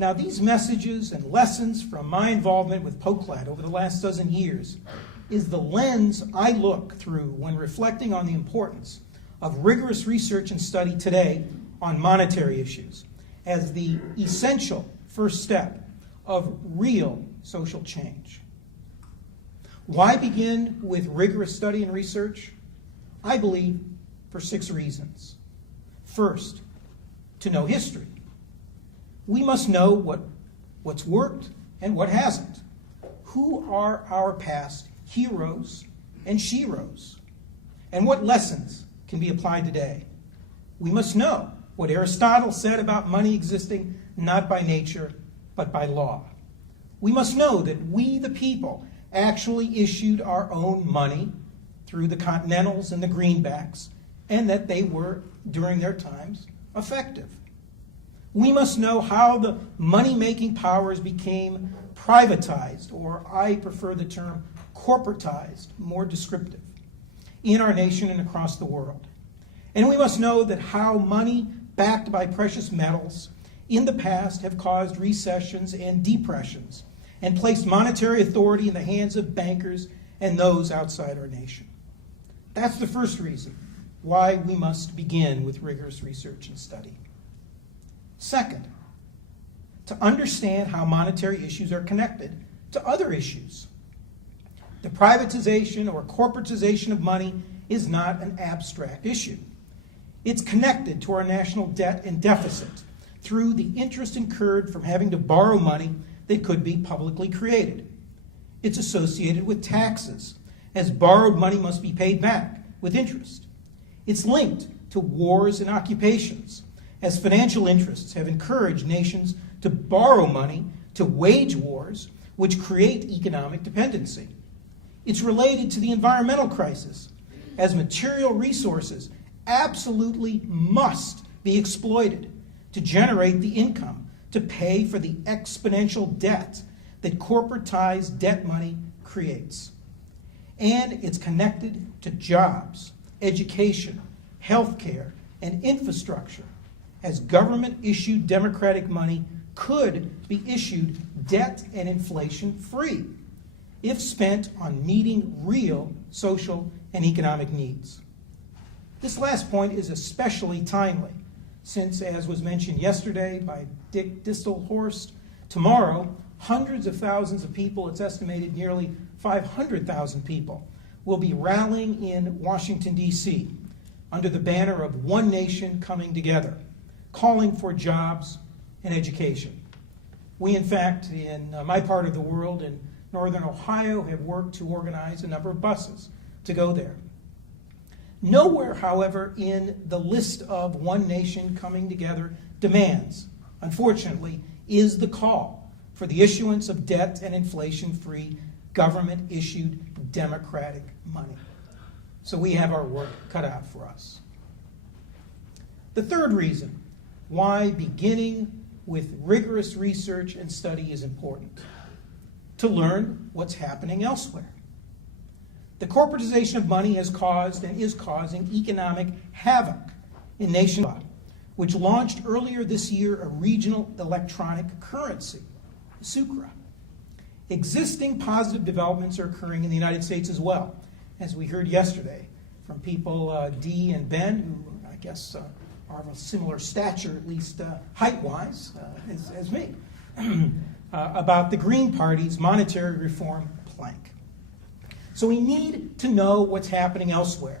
Now, these messages and lessons from my involvement with POCLAD over the last dozen years is the lens I look through when reflecting on the importance of rigorous research and study today on monetary issues as the essential first step of real social change. Why begin with rigorous study and research? I believe for 6 reasons. First, to know history. We must know what's worked and what hasn't. Who are our past heroes and sheroes? And what lessons can be applied today? We must know what Aristotle said about money existing not by nature, but by law. We must know that we, the people, actually issued our own money through the Continentals and the Greenbacks, and that they were, during their times, effective. We must know how the money-making powers became privatized, or I prefer the term corporatized, more descriptive, in our nation and across the world. And we must know that how money backed by precious metals in the past have caused recessions and depressions and placed monetary authority in the hands of bankers and those outside our nation. That's the first reason why we must begin with rigorous research and study. Second, to understand how monetary issues are connected to other issues. The privatization or corporatization of money is not an abstract issue. It's connected to our national debt and deficit through the interest incurred from having to borrow money that could be publicly created. It's associated with taxes, as borrowed money must be paid back with interest. It's linked to wars and occupations, as financial interests have encouraged nations to borrow money to wage wars, which create economic dependency. It's related to the environmental crisis, as material resources absolutely must be exploited to generate the income to pay for the exponential debt that corporatized debt money creates. And it's connected to jobs, education, healthcare, and infrastructure, as government-issued democratic money could be issued debt and inflation-free if spent on meeting real social and economic needs. This last point is especially timely, since, as was mentioned yesterday by Dick Distelhorst, tomorrow, hundreds of thousands of people, it's estimated nearly 500,000 people, will be rallying in Washington, D.C., under the banner of One Nation Coming Together, calling for jobs and education. We, in fact, in my part of the world, in northern Ohio, have worked to organize a number of buses to go there. Nowhere, however, in the list of One Nation Coming Together demands, unfortunately, is the call for the issuance of debt and inflation-free government-issued democratic money. So we have our work cut out for us. The third reason why beginning with rigorous research and study is important: to learn what's happening elsewhere. The corporatization of money has caused and is causing economic havoc in nations, which launched earlier this year a regional electronic currency, SUCRA. Existing positive developments are occurring in the United States as well, as we heard yesterday from people Dee and Ben, who I guess are of a similar stature, at least height-wise, as me, about the Green Party's monetary reform plank. So we need to know what's happening elsewhere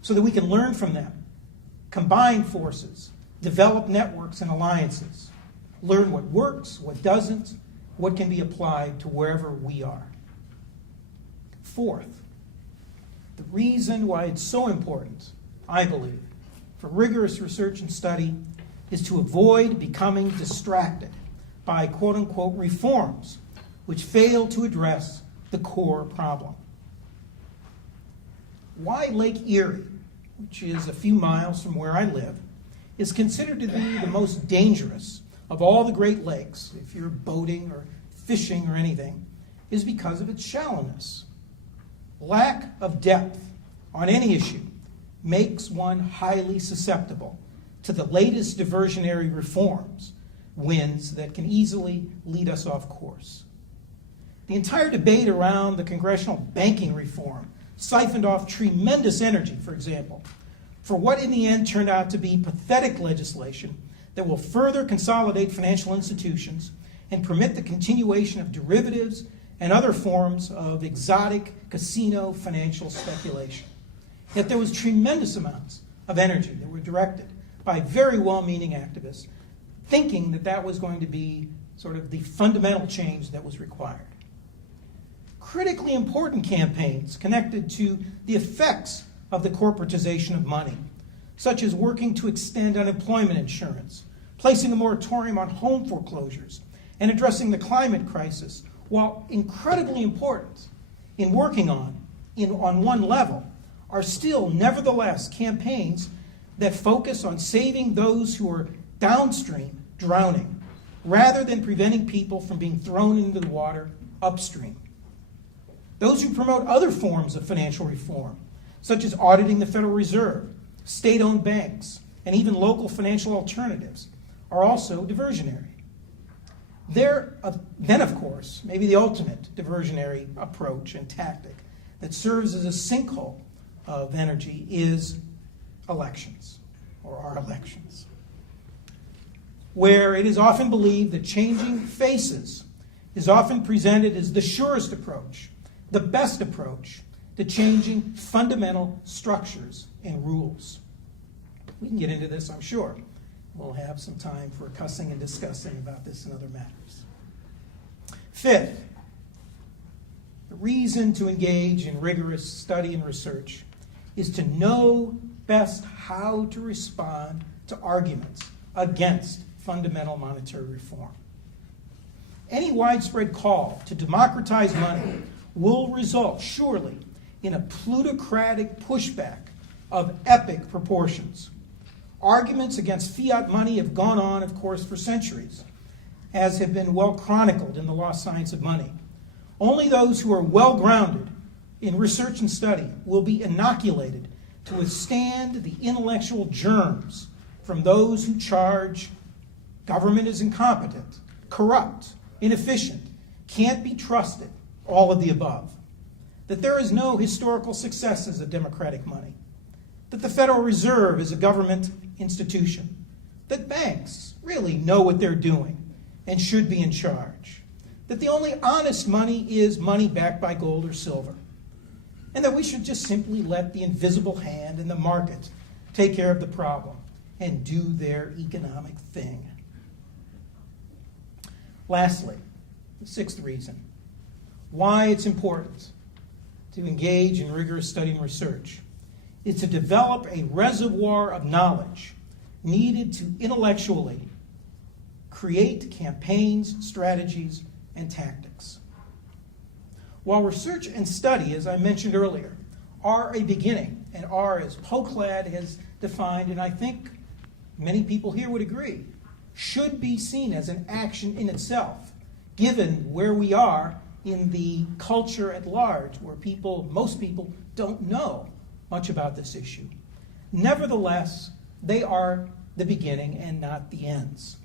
so that we can learn from them, combine forces, develop networks and alliances, learn what works, what doesn't, what can be applied to wherever we are. Fourth, the reason why it's so important, I believe, for rigorous research and study is to avoid becoming distracted by quote-unquote reforms which fail to address the core problem. Why Lake Erie, which is a few miles from where I live, is considered to be the most dangerous of all the Great Lakes, if you're boating or fishing or anything, is because of its shallowness. Lack of depth on any issue makes one highly susceptible to the latest diversionary reforms, winds that can easily lead us off course. The entire debate around the congressional banking reform siphoned off tremendous energy, for example, for what in the end turned out to be pathetic legislation that will further consolidate financial institutions and permit the continuation of derivatives and other forms of exotic casino financial speculation. Yet there was tremendous amounts of energy that were directed by very well-meaning activists thinking that that was going to be sort of the fundamental change that was required. Critically important campaigns connected to the effects of the corporatization of money, such as working to extend unemployment insurance, placing a moratorium on home foreclosures, and addressing the climate crisis, while incredibly important in working on one level, are still nevertheless campaigns that focus on saving those who are downstream drowning, rather than preventing people from being thrown into the water upstream. Those who promote other forms of financial reform, such as auditing the Federal Reserve, state-owned banks, and even local financial alternatives, are also diversionary. Then, of course, maybe the ultimate diversionary approach and tactic that serves as a sinkhole of energy is elections, or our elections, where it is often believed that changing faces is often presented as the surest approach, the best approach to changing fundamental structures and rules. We can get into this, I'm sure. We'll have some time for cussing and discussing about this and other matters. Fifth, the reason to engage in rigorous study and research is to know best how to respond to arguments against fundamental monetary reform. Any widespread call to democratize money will result, surely, in a plutocratic pushback of epic proportions. Arguments against fiat money have gone on, of course, for centuries, as have been well chronicled in the lost science of money. Only those who are well grounded in research and study will be inoculated to withstand the intellectual germs from those who charge government is incompetent, corrupt, inefficient, can't be trusted, all of the above. That there is no historical successes of democratic money. That the Federal Reserve is a government institution. That banks really know what they're doing and should be in charge. That the only honest money is money backed by gold or silver. And that we should just simply let the invisible hand in the market take care of the problem and do their economic thing. Lastly, the sixth reason why it's important to engage in rigorous study and research is to develop a reservoir of knowledge needed to intellectually create campaigns, strategies, and tactics. While research and study, as I mentioned earlier, are a beginning and are, as Coleridge has defined, and I think many people here would agree, should be seen as an action in itself, given where we are in the culture at large, where most people don't know much about this issue. Nevertheless, they are the beginning and not the ends.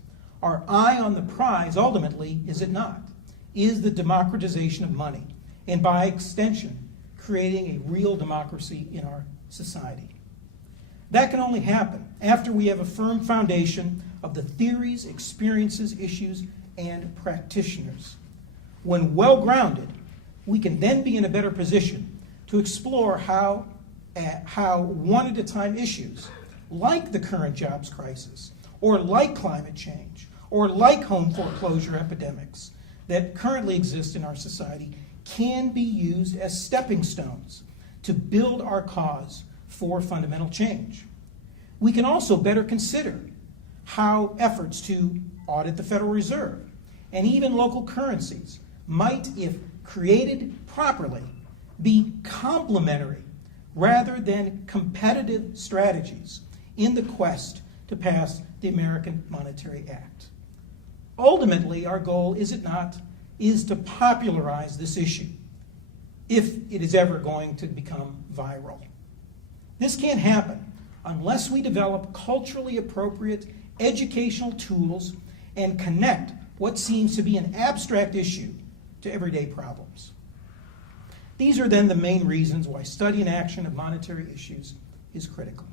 Our eye on the prize, ultimately, is it not, is the democratization of money, and by extension, creating a real democracy in our society. That can only happen after we have a firm foundation of the theories, experiences, issues, and practitioners. When well-grounded, we can then be in a better position to explore how one-at-a-time issues, like the current jobs crisis, or like climate change, or like home foreclosure epidemics that currently exist in our society, can be used as stepping stones to build our cause for fundamental change. We can also better consider how efforts to audit the Federal Reserve and even local currencies might, if created properly, be complementary rather than competitive strategies in the quest to pass the American Monetary Act. Ultimately, our goal, is it not, is to popularize this issue, if it is ever going to become viral. This can't happen unless we develop culturally appropriate educational tools and connect what seems to be an abstract issue to everyday problems. These are then the main reasons why study and action of monetary issues is critical.